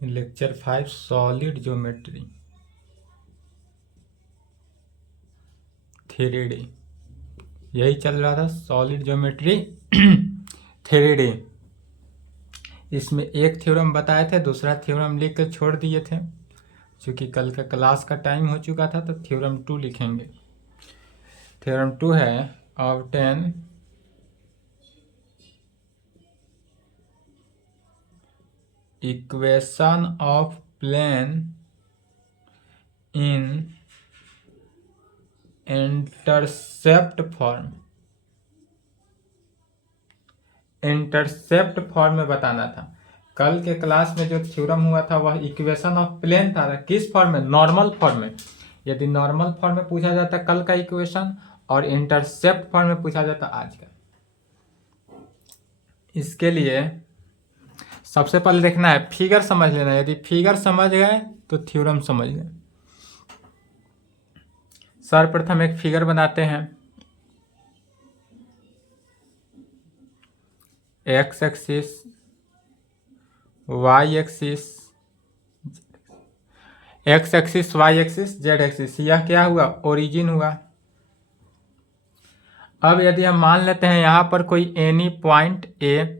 Lecture 5 solid geometry 3D यही चल रहा था। सॉलिड ज्योमेट्री 3D इसमें एक थ्योरम बताए थे, दूसरा थ्योरम लिख कर छोड़ दिए थे। चूँकि कल का क्लास का टाइम हो चुका था तो थ्योरम 2 लिखेंगे। थ्योरम 2 है obtain equation of plane in intercept form. Intercept form में बताना था। कल के क्लास में जो थ्योरम हुआ था वह इक्वेशन ऑफ प्लेन था। किस फॉर्म में? नॉर्मल फॉर्म में। यदि नॉर्मल फॉर्म में पूछा जाता कल का इक्वेशन और इंटरसेप्ट फॉर्म में पूछा जाता आज का। इसके लिए सबसे पहले देखना है, फिगर समझ लेना। यदि फिगर समझ गए तो थ्योरम समझ गए। सर्वप्रथम एक फिगर बनाते हैं। X axis, Y axis, X axis, Y axis, Z axis. यह क्या हुआ? ओरिजिन हुआ। अब यदि हम मान लेते हैं यहाँ पर कोई एनी पॉइंट ए,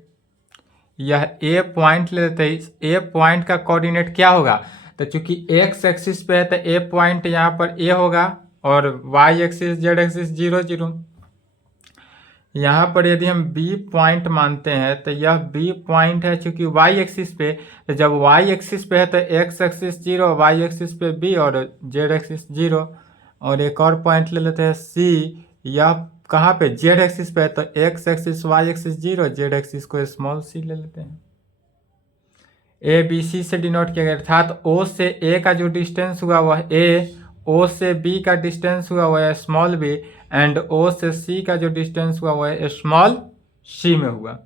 यह ए पॉइंट ले लेते हैं। ए पॉइंट का कोऑर्डिनेट क्या होगा? तो चूंकि एक्स एक्सिस पे है तो ए पॉइंट यहाँ पर ए होगा और वाई एक्सिस, जेड एक्सिस 0 0। यहाँ पर यदि हम बी पॉइंट मानते हैं तो यह बी पॉइंट है चूंकि वाई एक्सिस पे। तो जब वाई एक्सिस पे है तो एक्स एक्सिस 0, वाई एक्सिस पे बी और जेड एक्सिस 0। और एक और पॉइंट ले लेते हैं सी, यह कहाँ पे? जेड एक्सिस पे है तो X axis, Y axis 0, Z axis को स्मॉल सी ले लेते हैं। ए बी सी से डिनोट किया गया, अर्थात ओ से ए का जो डिस्टेंस हुआ वह ए, ओ से बी का डिस्टेंस हुआ वह स्मॉल बी, एंड ओ से सी का जो डिस्टेंस हुआ वह स्मॉल सी में हुआ।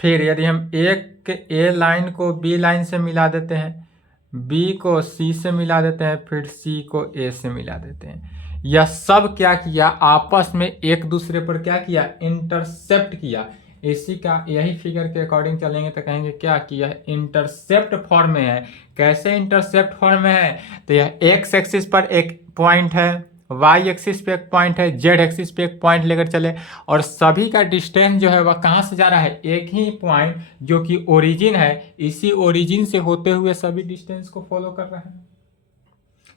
फिर यदि हम एक ए लाइन को बी लाइन से मिला देते हैं, बी को सी से मिला देते हैं, फिर सी को ए से मिला देते हैं। यह सब क्या किया? आपस में एक दूसरे पर क्या किया? इंटरसेप्ट किया। इसी का यही फिगर के अकॉर्डिंग चलेंगे तो कहेंगे क्या कि यह इंटरसेप्ट फॉर्म में है। कैसे इंटरसेप्ट फॉर्म में है? तो यह एक्स एक्सिस पर एक पॉइंट है, वाई एक्सिस पे एक पॉइंट है, जेड एक्सिस पे एक पॉइंट लेकर चले और सभी का डिस्टेंस जो है वह कहाँ से जा रहा है? एक ही पॉइंट जो कि ओरिजिन है, इसी ओरिजिन से होते हुए सभी डिस्टेंस को फॉलो कर रहे हैं।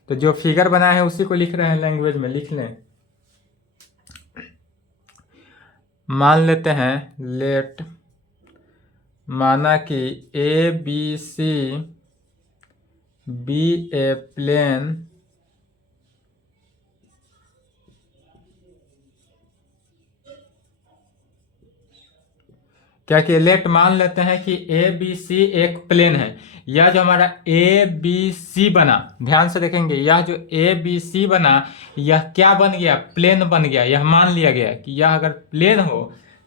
तो जो फिगर बना है उसी को लिख रहे हैं, लैंग्वेज में लिख लें। मान लेते हैं लेट, माना कि A B C B A plane क्या कि लेट मान लेते हैं कि ए बी सी एक प्लेन है। यह जो हमारा ए बी सी बना, ध्यान से देखेंगे, यह जो ए बी सी बना यह क्या बन गया? प्लेन बन गया। यह मान लिया गया कि यह अगर प्लेन हो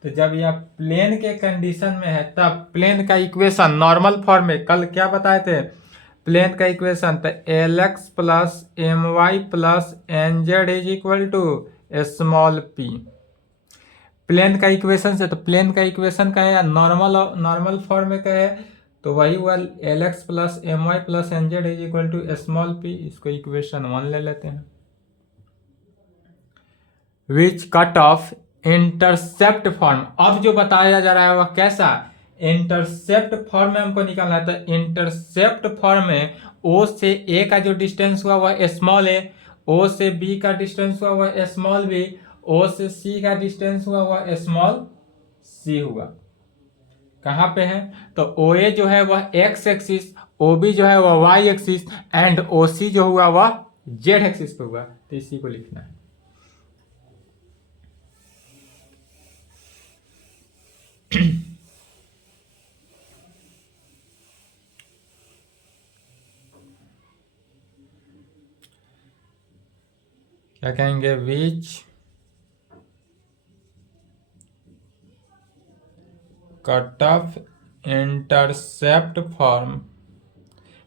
तो जब यह प्लेन के कंडीशन में है तब प्लेन का इक्वेशन नॉर्मल फॉर्म में कल क्या बताए थे? प्लेन का इक्वेशन तो L X plus M Y plus N Z is equal to small P. Plane का इक्वेशन से, तो प्लेन का इक्वेशन का है या नॉर्मल फॉर्म में का है तो वही हुआ L X plus M Y plus N Z is equal to small P. इसको इक्वेशन 1 ले लेते हैं। Which cut off intercept form. अब जो बताया जा रहा है वह कैसा? इंटरसेप्ट फॉर्म में हमको निकालना है। तो इंटरसेप्ट फॉर्म में ओ से ए का जो डिस्टेंस हुआ वह स्मॉल ए, ओ से बी का डिस्टेंस हुआ वह स्मॉल बी, ओ से सी का डिस्टेंस हुआ वह स्मॉल सी हुआ। कहाँ पे है? तो ओ ए जो है वह एक्स एक्सिस, ओ बी जो है वह वाई एक्सिस, एंड ओ सी जो हुआ वह जेड एक्सिस पे हुआ। तो इसी को लिखना है। क्या कहेंगे? Which cut off intercept form,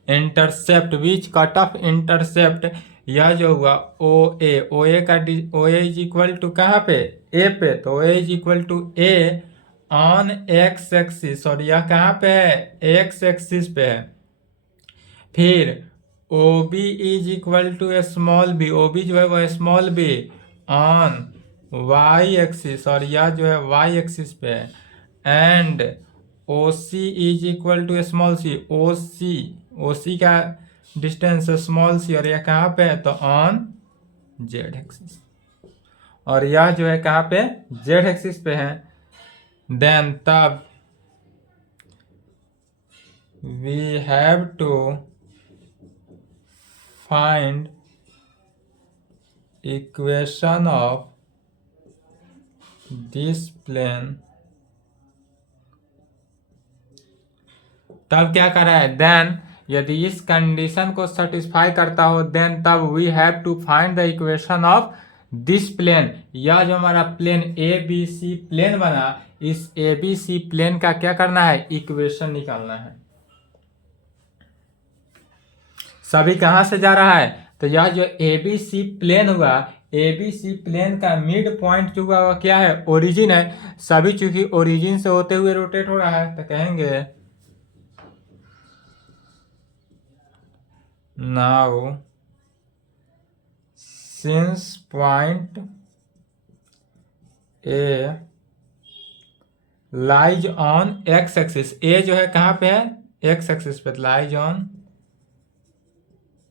intercept, which cut off intercept, यह जो हुआ ओ ए का O A is equal to कहाँ पे? ए पे। तो O A is equal to a on x axis, और यह कहाँ पे है, एक्स एक्सिस पे है। फिर O B is equal to small b, O B जो है वो small b on y axis, और यह जो है वाई एक्सिस पे है। And O C is equal to small c, O C का डिस्टेंस स्मॉल सी, और यह कहाँ पे है, तो ऑन जेड एक्सिस, और यह जो है कहाँ पे, जेड एक्सिस पे है। देन तब we have to find equation of this plane. तब क्या कर रहा है, देन यदि इस कंडीशन को सेटिस्फाई करता हो, देन तब we have to find the equation of this plane. यह जो हमारा plane A B C plane बना, इस ए बी सी प्लेन का क्या करना है, इक्वेशन निकालना है। सभी कहां से जा रहा है, तो यह जो ए बी सी प्लेन हुआ, ए बी सी प्लेन का मिड पॉइंट जो हुआ क्या है, ओरिजिन है। सभी चूंकि ओरिजिन से होते हुए रोटेट हो रहा है, तो कहेंगे now since point A lies on x axis, A जो है कहाँ पे है, एक्स एक्सिस पे, lies on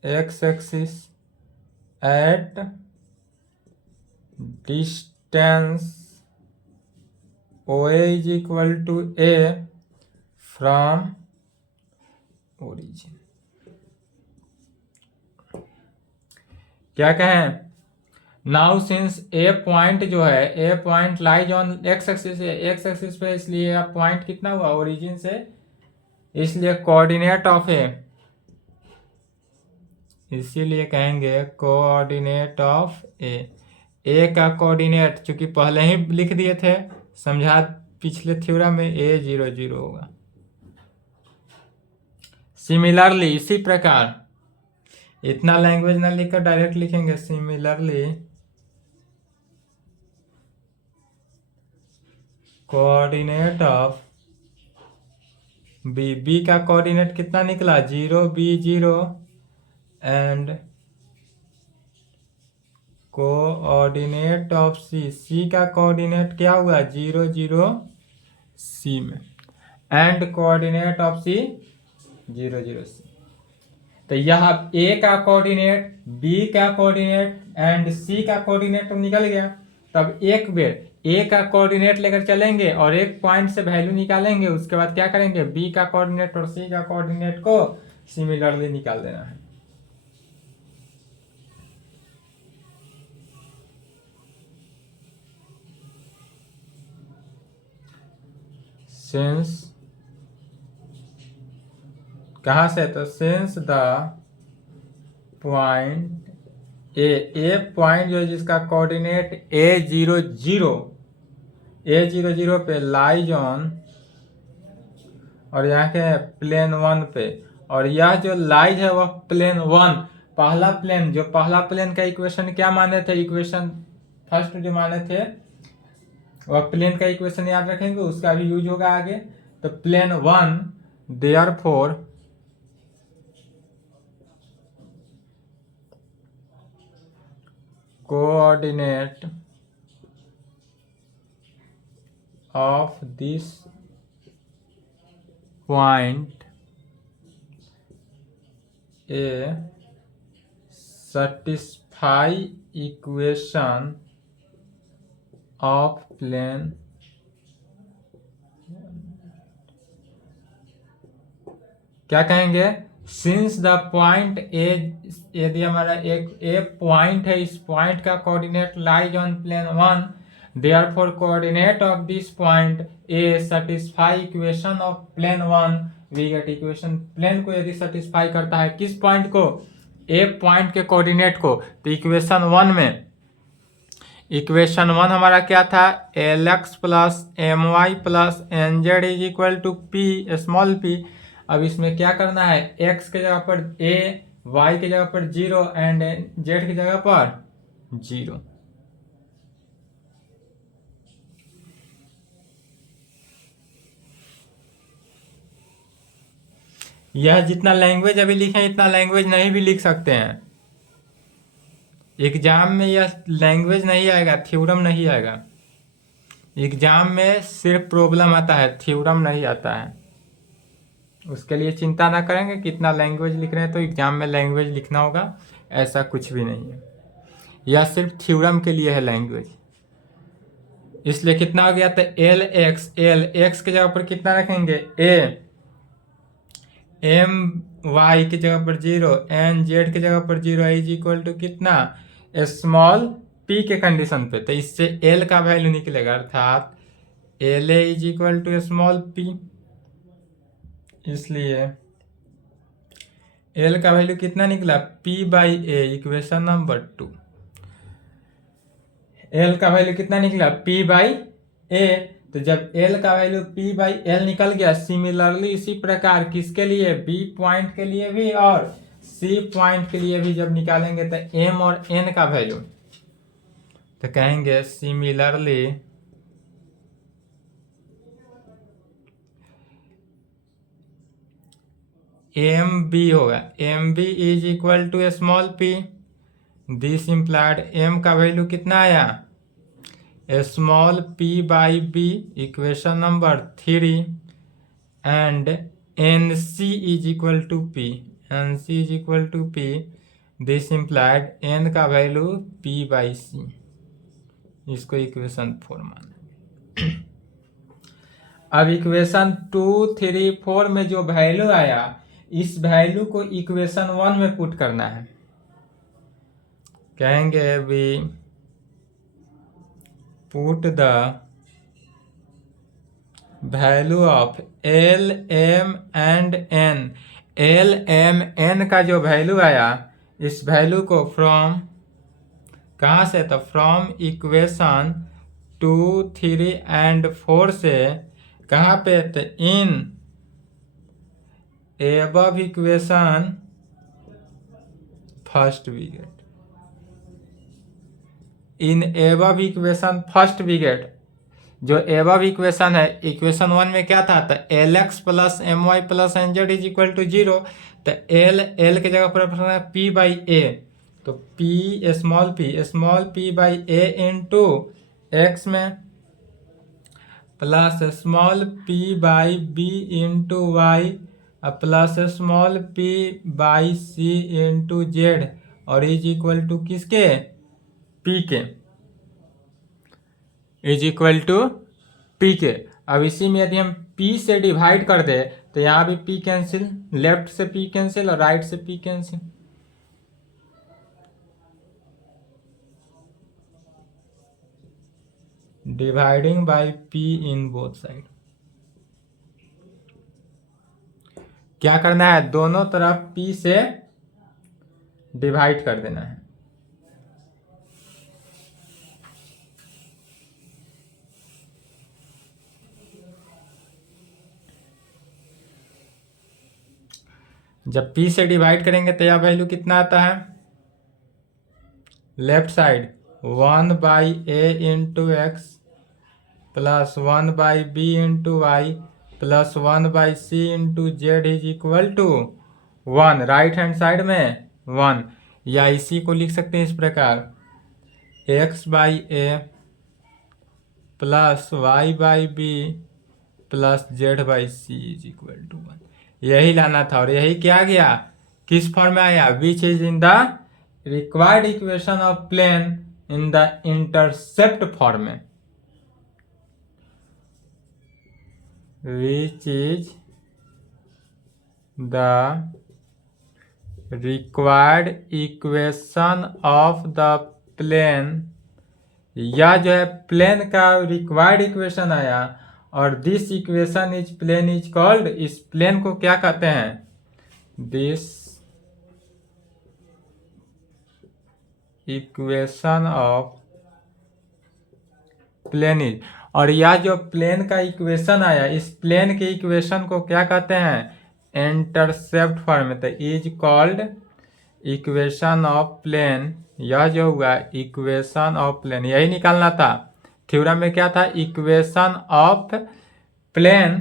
x axis at distance O is equal to a from origin. क्या कहें, नाउ सिंस ए पॉइंट जो है, a point lies on x axis है, एक्स एक्सिस पे, इसलिए अब पॉइंट कितना हुआ, ओरिजिन से, इसलिए कोऑर्डिनेट ऑफ ए, इसीलिए कहेंगे कोऑर्डिनेट ऑफ ए का कोऑर्डिनेट चूंकि पहले ही लिख दिए थे, समझा पिछले थ्योरम में, ए 0 0 होगा। सिमिलरली, इसी प्रकार, इतना लैंग्वेज ना लिखकर डायरेक्ट लिखेंगे, similarly coordinate of B, B का कोऑर्डिनेट कितना निकला, 0 B 0, and coordinate of C, C का कोऑर्डिनेट क्या हुआ, 0 0 सी में, and coordinate of C 0 0 C. तो यह ए का कोऑर्डिनेट, बी का कोऑर्डिनेट एंड सी का कोऑर्डिनेट तो निकल गया। तब एक बेर ए का कोऑर्डिनेट लेकर चलेंगे और एक पॉइंट से वैल्यू निकालेंगे, उसके बाद क्या करेंगे, बी का कोऑर्डिनेट और सी का कोऑर्डिनेट को सिमिलरली निकाल देना है। सिंस, कहां से, तो since the point A point जो है जिसका कोऑर्डिनेट ए 0 0 पे लाइज ऑन, और यहाँ के प्लेन 1 पे, और यह जो लाइज है वह प्लेन 1, पहला प्लेन, जो पहला प्लेन का इक्वेशन क्या माने थे, इक्वेशन फर्स्ट जो माने थे वह प्लेन का इक्वेशन याद रखेंगे, उसका भी यूज होगा आगे। तो plane 1, therefore coordinate of this point A satisfy equation of plane, क्या कहेंगे, सिंस द पॉइंट ए, यदि हमारा एक ए पॉइंट है, इस पॉइंट का coordinate lies on plane 1, therefore coordinate of this point A satisfy equation of plane 1, we get equation, plane को यदि सेटिस्फाई करता है, किस पॉइंट को, ए पॉइंट के कोऑर्डिनेट को, तो इक्वेशन 1 में, इक्वेशन 1 हमारा क्या था, LX plus MY plus NZ is equal to P small p। अब इसमें क्या करना है, x के जगह पर a, y के जगह पर 0 एंड z की जगह पर 0। यह जितना लैंग्वेज अभी लिखे इतना लैंग्वेज नहीं भी लिख सकते हैं। एग्जाम में यह लैंग्वेज नहीं आएगा, थ्योरम नहीं आएगा। एग्जाम में सिर्फ प्रॉब्लम आता है, थ्योरम नहीं आता है। उसके लिए चिंता ना करेंगे कितना लैंग्वेज लिख रहे हैं तो एग्जाम में लैंग्वेज लिखना होगा, ऐसा कुछ भी नहीं है। यह सिर्फ थ्योरम के लिए है लैंग्वेज। इसलिए कितना हो गया तो एल एक्स के जगह पर कितना रखेंगे ए, एम वाई की जगह पर 0, एन जेड की जगह पर 0 इज इक्वल टू कितना स्मॉल पी के कंडीशन पे। तो इससे एल का वैल्यू निकलेगा, अर्थात L A is equal to small P. इसलिए एल का वैल्यू कितना निकला P by A, equation number 2। L का वैल्यू कितना निकला पी बाई ए। तो जब एल का वैल्यू पी बाई एल निकल गया, सिमिलरली इसी प्रकार किसके लिए बी पॉइंट के लिए भी और सी पॉइंट के लिए भी जब निकालेंगे तो एम और एन का वैल्यू, तो कहेंगे सिमिलरली एम बी होगा, M B is equal to small P. This implied M का वैल्यू कितना आया small P by B, equation number 3, and N C is equal to P, N C is equal to P. This implied N का value P by C. इसको equation 4 मानेंगे। अब equation 2, 3, 4 में जो value आया इस वैल्यू को इक्वेशन 1 में पुट करना है। कहेंगे we put the value of L M and N. L M N का जो वैल्यू आया इस वैल्यू को फ्रॉम कहाँ से, तो फ्रॉम इक्वेशन 2, 3 एंड 4 से कहाँ पे, तो इन एबव इक्वेशन फर्स्ट विगेट। इन एबव इक्वेशन फर्स्ट विगेट, जो एबव इक्वेशन है इक्वेशन 1 में क्या था, तो L X plus M Y plus N Z is equal to 0। तो एल के जगह पर पी बाई ए, तो p small P by A into x में plus small P by B into Y plus small P by C into z और is equal to किसके p k, is equal to p k. अब इसी में यदि हम P से divide कर दे तो यहाँ भी पी कैंसिल, लेफ्ट से पी कैंसिल और राइट से P cancel. Dividing by P in both side. क्या करना है, दोनों तरफ पी से डिवाइड कर देना है। जब p से डिवाइड करेंगे तो यह वैल्यू कितना आता है, left side 1 by A into X plus 1 by B into Y plus 1 by C into Z is equal to 1। Right hand side में 1, या इसी को लिख सकते हैं इस प्रकार x by A plus Y by B plus Z by C is equal to 1। यही लाना था और यही क्या गया, किस फॉर्म में आया, which is in the required equation of plane in the intercept form में, which is the required equation of the plane. या जो है प्लेन का रिक्वायर्ड इक्वेशन आया और this equation is plane is called, इस प्लेन को क्या कहते हैं, this equation of plane is. और यह जो प्लेन का इक्वेशन आया इस प्लेन के इक्वेशन को क्या कहते हैं, इंटरसेप्ट फॉर्म में, तो is called equation of plane. यह जो हुआ इक्वेशन ऑफ प्लेन, यही निकालना था। थ्योरम में क्या था, equation of plane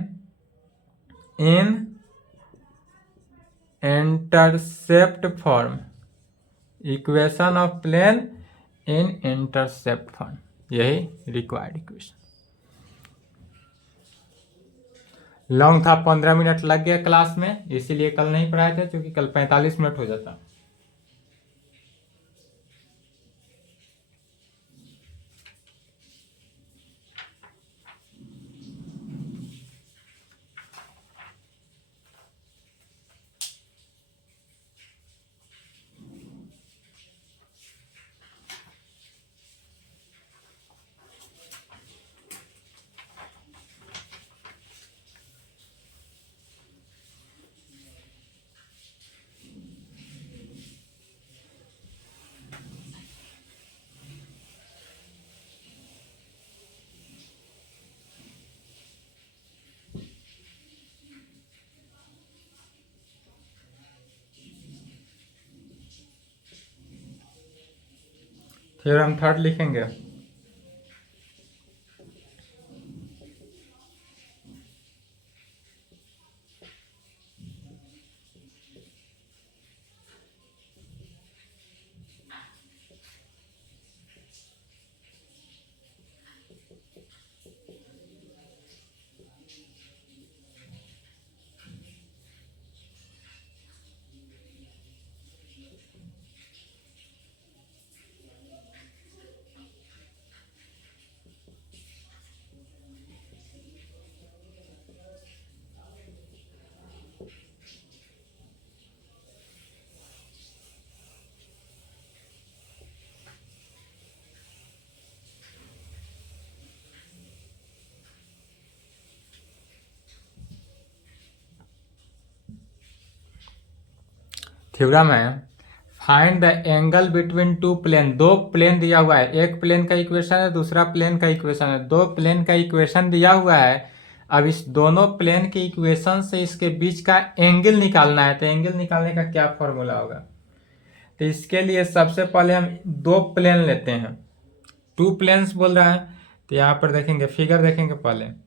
in intercept form, equation of plane in intercept form, यही रिक्वायर्ड इक्वेशन। लॉन्ग था, 15 मिनट लग गया क्लास में, इसीलिए कल नहीं पढ़ाए थे, क्योंकि कल 45 मिनट हो जाता। थ्योरम थर्ड लिखेंगे। थ्योरम है, find the angle between two plane. दो प्लेन दिया हुआ है, एक प्लेन का इक्वेशन है, दूसरा प्लेन का इक्वेशन है। दो प्लेन का इक्वेशन दिया हुआ है। अब इस दोनों प्लेन के इक्वेशन से इसके बीच का एंगल निकालना है। तो एंगल निकालने का क्या फॉर्मूला होगा? तो इसके लिए सबसे पहले हम दो प्लेन लेते हैं। टू प्लेन्स बोल रहा है, तो यहाँ पर देखेंगे, फिगर देखेंगे पहले।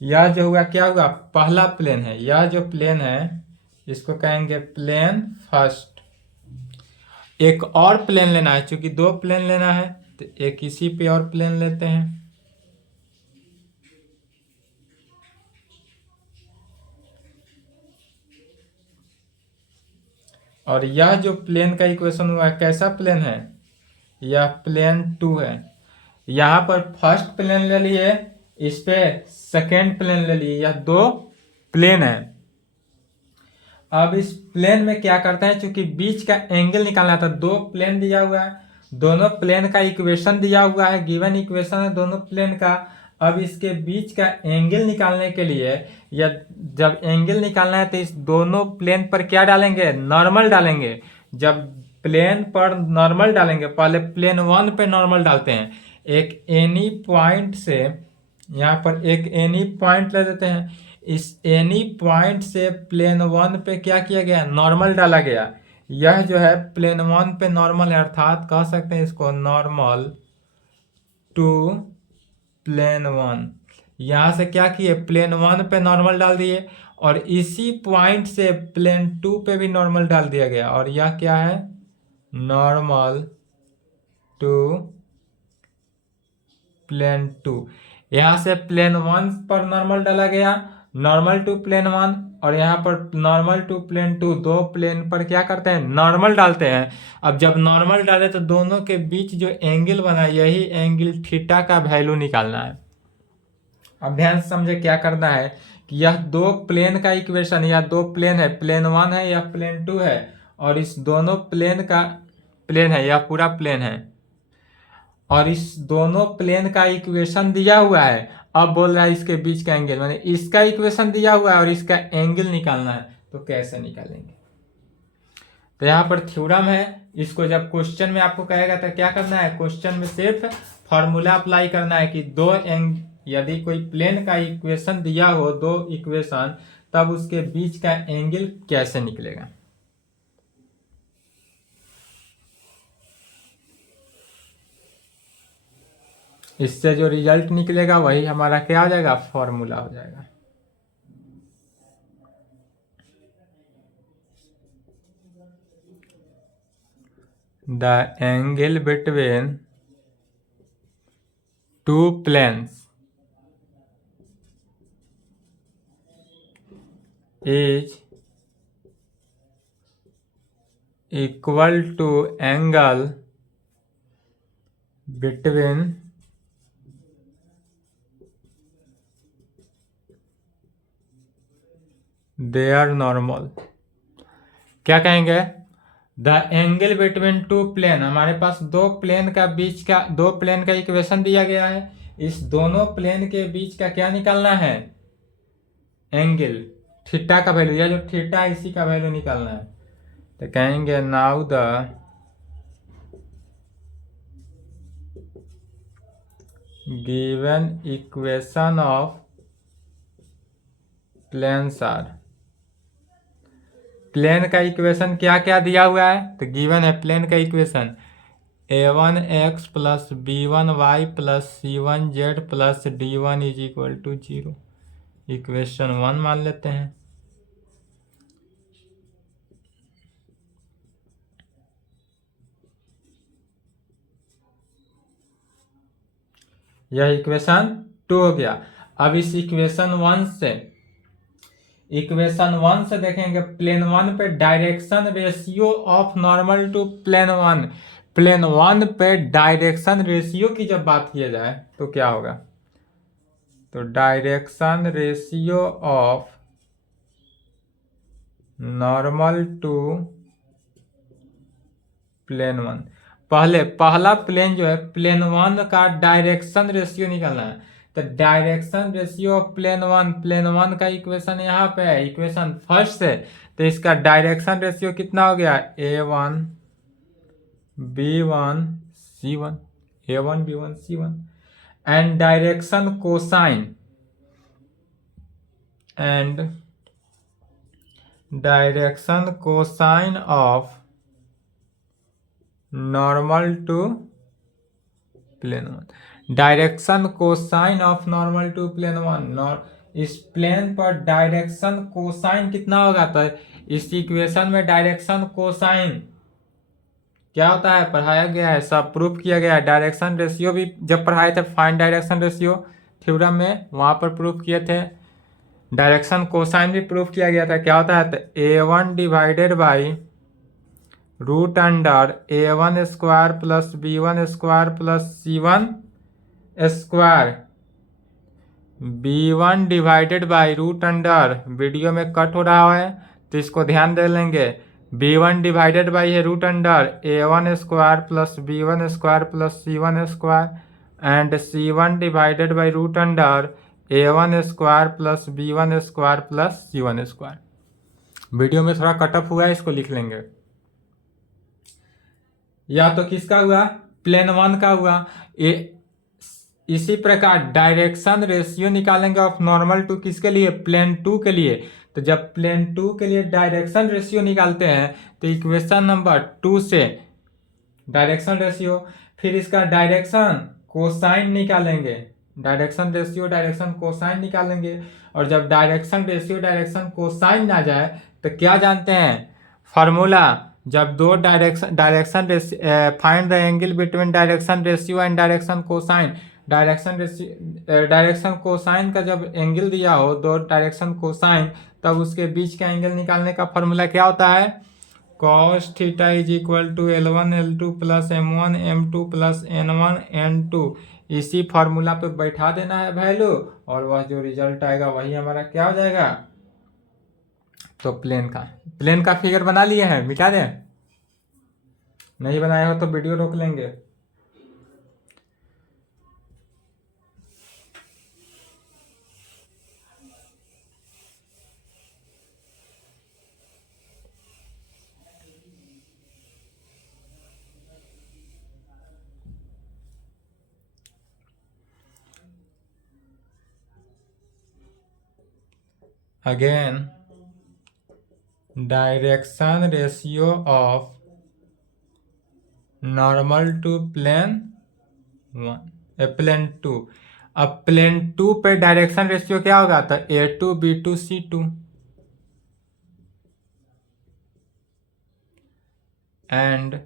यह जो हुआ क्या हुआ? पहला प्लेन है। यह जो प्लेन है इसको कहेंगे प्लेन फर्स्ट। एक और प्लेन लेना है, क्योंकि दो प्लेन लेना है तो एक इसी पे और प्लेन लेते हैं। और यह जो प्लेन का इक्वेशन हुआ है कैसा प्लेन है? यह प्लेन टू है। यहाँ पर फर्स्ट प्लेन ले लिए, इस पे सेकेंड प्लेन ले लिए, यह दो प्लेन है। अब इस प्लेन में क्या करते हैं, क्योंकि बीच का एंगल निकालना था। दो प्लेन दिया हुआ है, दोनों प्लेन का इक्वेशन दिया हुआ है, गिवन इक्वेशन है दोनों प्लेन का। अब इसके बीच का एंगल निकालने के लिए, या जब एंगल निकालना है तो इस दोनों प्लेन पर क्या डालेंगे? नॉर्मल डालेंगे। जब प्लेन पर नॉर्मल डालेंगे, पहले प्लेन वन पे नॉर्मल डालते हैं। एक एनी पॉइंट से, यहाँ पर एक एनी पॉइंट ले देते हैं। इस एनी पॉइंट से प्लेन वन पे क्या किया गया? नॉर्मल डाला गया। यह जो है प्लेन वन पे नॉर्मल है, अर्थात कह सकते हैं इसको नॉर्मल टू प्लेन वन। यहाँ से क्या किए? प्लेन वन पे नॉर्मल डाल दिए, और इसी पॉइंट से प्लेन टू पे भी नॉर्मल डाल दिया गया। और यह क्या है? Normal to plane two. यहाँ से प्लेन वन पर नॉर्मल डाला गया, नॉर्मल टू प्लेन वन, और यहाँ पर नॉर्मल टू प्लेन टू। दो प्लेन पर क्या करते हैं? नॉर्मल डालते हैं। अब जब नॉर्मल डाले तो दोनों के बीच जो एंगल बना, यही एंगल थीटा का वैल्यू निकालना है। अब ध्यान से समझे क्या करना है कि यह दो प्लेन का इक्वेशन, या दो प्लेन है, प्लेन वन है या प्लेन टू है, और इस दोनों प्लेन का प्लेन है, यह पूरा प्लेन है, और इस दोनों प्लेन का इक्वेशन दिया हुआ है। अब बोल रहा है इसके बीच का एंगल, माने इसका इक्वेशन दिया हुआ है और इसका एंगल निकालना है। तो कैसे निकालेंगे? तो यहाँ पर थ्योरम है, इसको जब क्वेश्चन में आपको कहेगा तो क्या करना है? क्वेश्चन में सिर्फ फॉर्मूला अप्लाई करना है कि यदि कोई प्लेन का इक्वेशन दिया हो, दो इक्वेशन, तब उसके बीच का एंगल कैसे निकलेगा। इससे जो रिजल्ट निकलेगा वही हमारा क्या हो जाएगा, फॉर्मूला हो जाएगा। The angle between two planes is equal to angle between their normal। क्या कहेंगे, the angle between two plane, हमारे पास दो प्लेन का इक्वेशन दिया गया है। इस दोनों प्लेन के बीच का क्या निकालना है, एंगल, थीटा का वैल्यू, या जो थीटा है इसी का वैल्यू निकालना है। तो कहेंगे now the given equation of planes are, plane का इक्वेशन क्या क्या दिया हुआ है, तो गिवन है प्लेन का equation a1x plus b1y plus c1z plus d1 is equal to 0, equation 1 मान लेते हैं। यह इक्वेशन 2 हो गया। अब इस इक्वेशन 1 से देखेंगे प्लेन 1 पे direction ratio of normal to plane 1, plane 1 पे डायरेक्शन रेशियो की जब बात किया जाए तो क्या होगा, तो direction ratio of normal to plane 1, पहला प्लेन जो है प्लेन 1 का डायरेक्शन रेशियो निकालना है। तो डायरेक्शन रेशियो ऑफ प्लेन 1 का इक्वेशन यहाँ पे है, इक्वेशन फर्स्ट से। तो इसका डायरेक्शन रेशियो कितना हो गया, a1 b1 c1, a1 b1 c1, and direction cosine of normal to plane 1, direction cosine of normal to plane 1, इस प्लेन पर डायरेक्शन कोसाइन कितना होगा, तो इस इक्वेशन में डायरेक्शन कोसाइन क्या होता है, पढ़ाया गया है, सब प्रूफ किया गया है। डायरेक्शन रेशियो भी जब पढ़ाए थे फाइंड डायरेक्शन रेशियो थ्योरम में, वहां पर प्रूफ किए थे। डायरेक्शन कोसाइन भी प्रूफ किया गया था, क्या होता है, तो a1 divided by root under a1 square plus b1 square plus c1 square, b1 divided by root under, video में कट हो रहा है तो इसको ध्यान दे लेंगे, b1 डिवाइडेड बाई है root under a1 square plus b1 square plus c1 square and c1 divided by root under a1 square plus b1 square plus c1 square. Video में थोड़ा कटअप हुआ है, इसको लिख लेंगे। या तो किसका हुआ, प्लेन 1 का हुआ। इसी प्रकार डायरेक्शन रेशियो निकालेंगे ऑफ नॉर्मल टू किसके लिए, प्लेन 2 के लिए। तो जब प्लेन 2 के लिए डायरेक्शन रेशियो निकालते हैं तो इक्वेशन नंबर 2 से डायरेक्शन रेशियो, फिर इसका डायरेक्शन कोसाइन निकालेंगे, डायरेक्शन रेशियो डायरेक्शन कोसाइन निकालेंगे। और जब डायरेक्शन रेशियो डायरेक्शन कोसाइन ना जाए तो क्या जानते हैं फॉर्मूला, जब दो direction find the angle between direction ratio and direction cosine, direction cosine का जब एंगल दिया हो, दो डायरेक्शन कोसाइन, तब उसके बीच का एंगल निकालने का फॉर्मूला क्या होता है, cos theta is equal to L1 L2 plus M1 M2 plus N1 N2। इसी फॉर्मूला पे बैठा देना है वैल्यू, और वह जो रिजल्ट आएगा वही हमारा क्या हो जाएगा, तो प्लेन का फिगर बना लिए हैं, मिटा दें, नहीं बनाए हो तो वीडियो रोक लेंगे। Again, direction ratio of normal to plane 1, plane two. अब प्लेन टू पे डायरेक्शन रेशियो क्या होगा? तो A2B2C2 and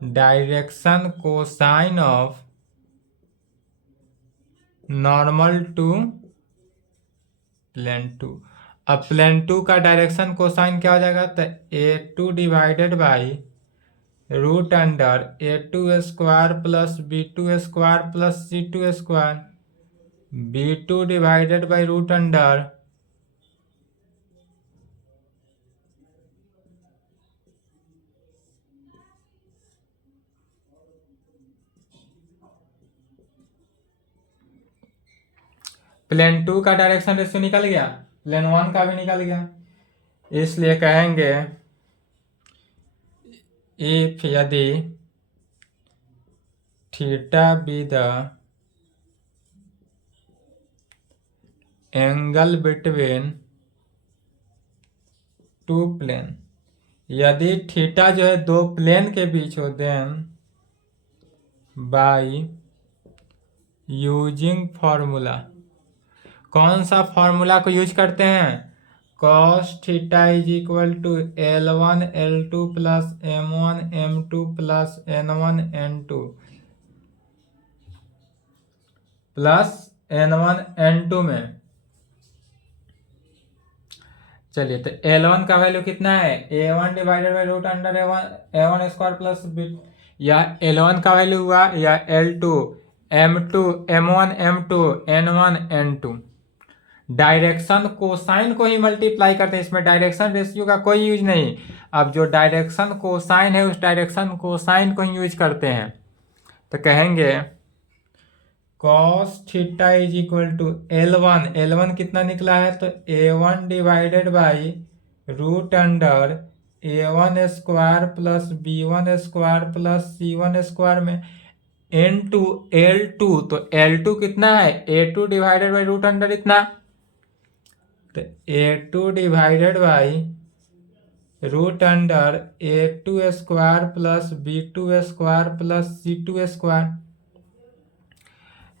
direction cosine of normal to plane two. अब प्लेन टू का डायरेक्शन कोसाइन क्या हो जाएगा? तो A2 divided by root under A2 square plus B2 square plus C2 square, B2 divided by root under plane two का direction ratio निकल गया, plane one का भी निकल गया। इसलिए कहेंगे इफ यदि theta be the angle between two plane, यदि थीटा जो है दो प्लेन के बीच हो, देन बाई यूजिंग फॉर्मूला, कौन सा फॉर्मूला को यूज करते हैं? cos theta is equal to L1 L2 plus M1 M2 plus N1 N2 plus N1 N2 में, चलिए तो L1 का वैल्यू कितना है? A1 divided by root under A1 square plus B, या L1 का वैल्यू हुआ, या L2 M2 M1 M2 N1 N2। Direction cosine को ही मल्टीप्लाई करते हैं, इसमें डायरेक्शन रेशियो का कोई यूज नहीं। अब जो डायरेक्शन कोसाइन है उस डायरेक्शन कोसाइन को ही यूज करते हैं। तो कहेंगे cos theta is equal to L1 कितना निकला है? तो A1 divided by root under A1 square plus B1 square plus C1 square में इनटू L2, तो L2 कितना है? A2 divided by root under इतना, तो A2 divided by root under A2 square plus B2 square plus C2 square,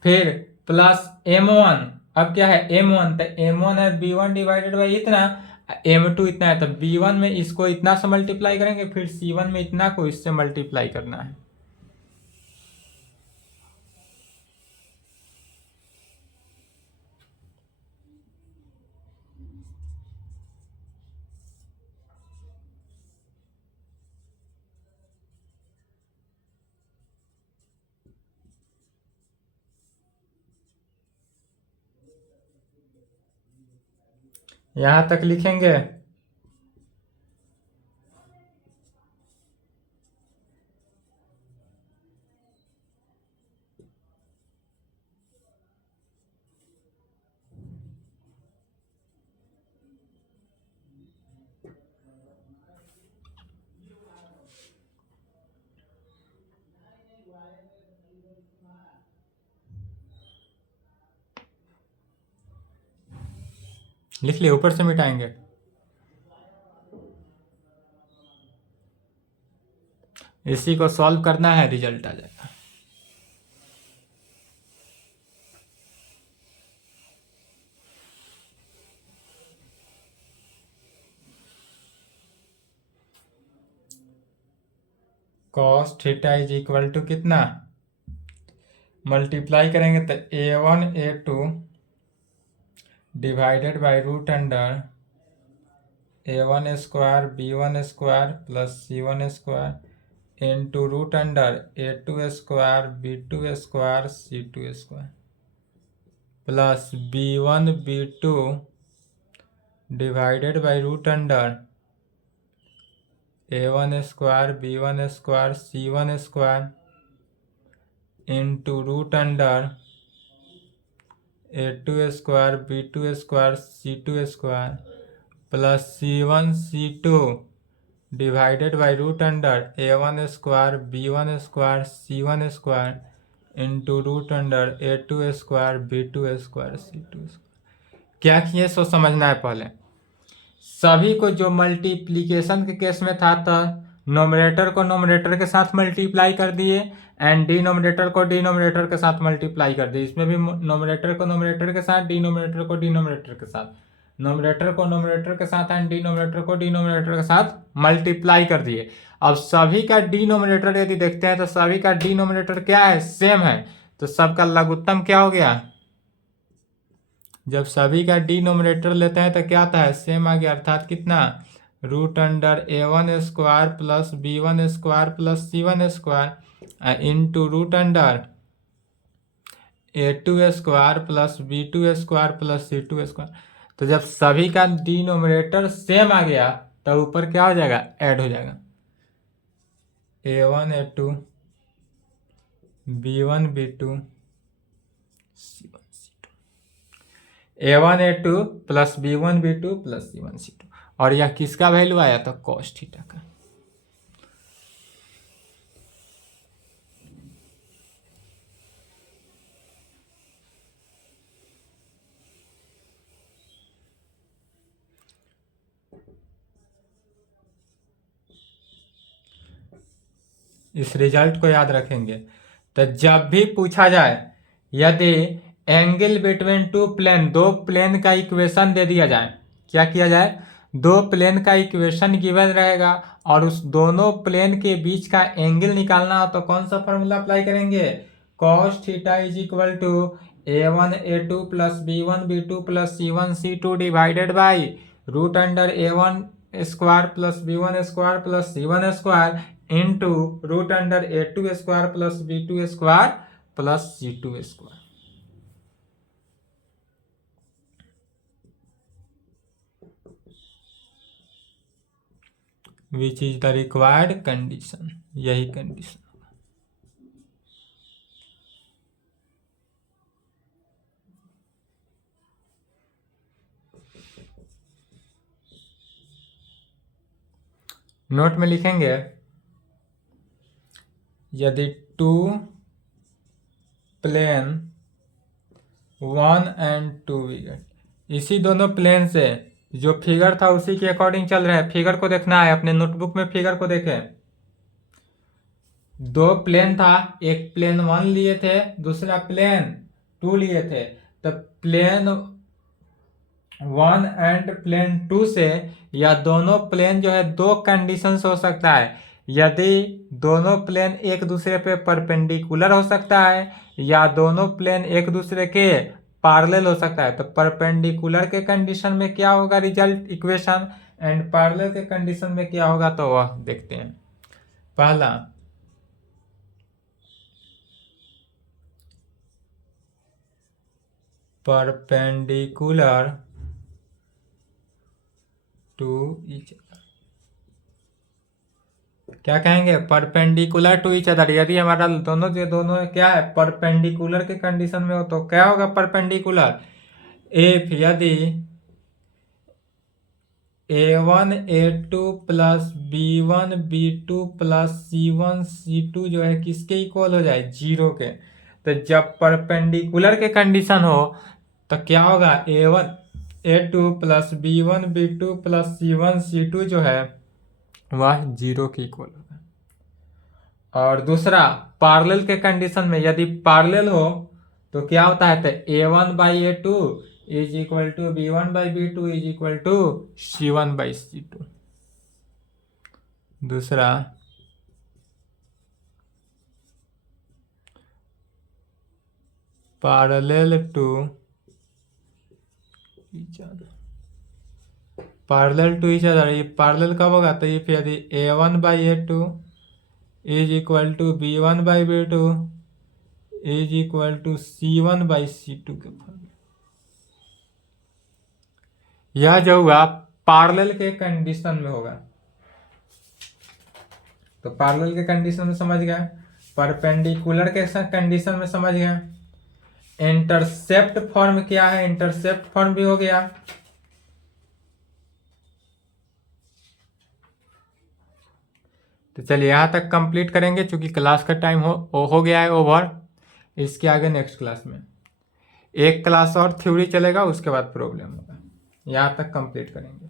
फिर plus M1। अब क्या है? M1, तो M1 है B1 डिवाइडेड बाई इतना, M2 इतना है, तो B1 में इसको इतना से मल्टीप्लाई करेंगे, फिर C1 में इतना को इससे मल्टीप्लाई करना है। यहां तक लिखेंगे। लिख लिए, ऊपर से मिटाएंगे। इसी को सॉल्व करना है, रिजल्ट आ जाएगा। cos theta is equal to कितना? मल्टीप्लाई करेंगे तो A1 A2 divided by root under A1 square B1 square plus C1 square into root under A2 square B2 square C2 square plus B1 B2 divided by root under A1 square B1 square C1 square into root under A2 square B2 square C2 square plus C1 C2 divided by root under A1 square B1 square C1 square into root under A2 square B2 square C2 square. क्या किए सो समझना है पहले। सभी को जो multiplication के case में था नोमिनेटर को नोमिनेटर के साथ मल्टीप्लाई कर दिए एंड डिनोमिनेटर को डिनोमिनेटर के साथ मल्टीप्लाई कर दिए। इसमें भी नोमिनेटर को नोमिनेटर के साथ, डिनोमिनेटर को डिनोमिनेटर के साथ, नोमिनेटर को नोमिनेटर के साथ एंड डिनोमिनेटर को डिनोमिनेटर के साथ मल्टीप्लाई कर दिए। अब सभी का डिनोमिनेटर यदि देखते हैं तो सभी का डिनोमिनेटर क्या है, सेम है, तो सबका लघुत्तम क्या हो गया। जब सभी का डिनोमिनेटर लेते हैं तो क्या आता है, सेम आ गया, अर्थात कितना, √a1² plus b1² plus c1² into √a2² plus b2² plus c2²। तो जब सभी का डिनोमिनेटर सेम आ गया तो ऊपर क्या हो जाएगा, ऐड हो जाएगा, a1 a2 b1 b2 c1 c2, a1 a2 plus b1 b2 plus c1 c2। और यह किसका वैल्यू आया, तो cos थीटा का। इस रिजल्ट को याद रखेंगे। तो जब भी पूछा जाए यदि एंगल बिटवीन टू प्लेन, दो प्लेन का इक्वेशन दे दिया जाए, क्या किया जाए, दो प्लेन का इक्वेशन गिवन रहेगा और उस दोनों प्लेन के बीच का एंगल निकालना हो तो कौन सा फॉर्मूला अप्लाई करेंगे, cos theta is equal to a1 a2 plus b1 b2 plus c1 c2 divided by √a1² plus b1² plus c1² into √a2² plus b2² plus c2²। Which is the required condition, यही condition. Note में लिखेंगे यदि to plane 1 and 2 wicket, इसी दोनों plane से जो figure था उसी के अकॉर्डिंग चल रहा है, फिगर को देखना है, अपने नोटबुक में फिगर को देखें। दो प्लेन था, एक प्लेन 1 लिए थे, दूसरा प्लेन 2 लिए थे। तो प्लेन 1 एंड प्लेन 2 से या दोनों प्लेन जो है दो कंडीशंस हो सकता है, यदि दोनों प्लेन एक दूसरे पे परपेंडिकुलर हो सकता है या दोनों प्लेन एक दूसरे के पैरेलल हो सकता है। तो परपेंडिकुलर के कंडीशन में क्या होगा रिजल्ट इक्वेशन, एंड पैरेलल के कंडीशन में क्या होगा, तो वह देखते हैं। पहला, परपेंडिकुलर टू ईच अदर, क्या कहेंगे, परपेंडिकुलर टू ईच अदर। यदि हमारा दोनों के दोनों क्या है, परपेंडिकुलर के कंडीशन में हो तो क्या होगा, परपेंडिकुलर इफ यदि a1 a2 plus b1 b2 plus c1 c2 जो है किसके इक्वल हो जाए, 0 के। तो जब परपेंडिकुलर के कंडीशन हो तो क्या होगा, a1 a2 plus b1 b2 plus c1 c2 जो है वह 0 के इक्वल होगा। और दूसरा, पैरेलल के कंडीशन में यदि पैरेलल हो तो क्या होता है, तो a1/a2 is equal to b1/b2 is equal to c1/c2। दूसरा, parallel to each other, parallel to each other, ये पैरेलल कब होगा, तो ये फिर यदि a1/a2 is equal to b1/b2 is equal to c1/c2 के फॉर्म। यह जो हुआ पैरेलल के कंडीशन में होगा। तो पैरेलल के कंडीशन में समझ गए, परपेंडिकुलर के कंडीशन में समझ गए। इंटरसेप्ट फॉर्म क्या है, इंटरसेप्ट फॉर्म भी हो गया। तो चलिए यहाँ तक कंप्लीट करेंगे, चूंकि क्लास का टाइम हो गया है ओवर। इसके आगे नेक्स्ट क्लास में एक क्लास और थ्योरी चलेगा, उसके बाद प्रॉब्लम होगा। यहाँ तक कंप्लीट करेंगे।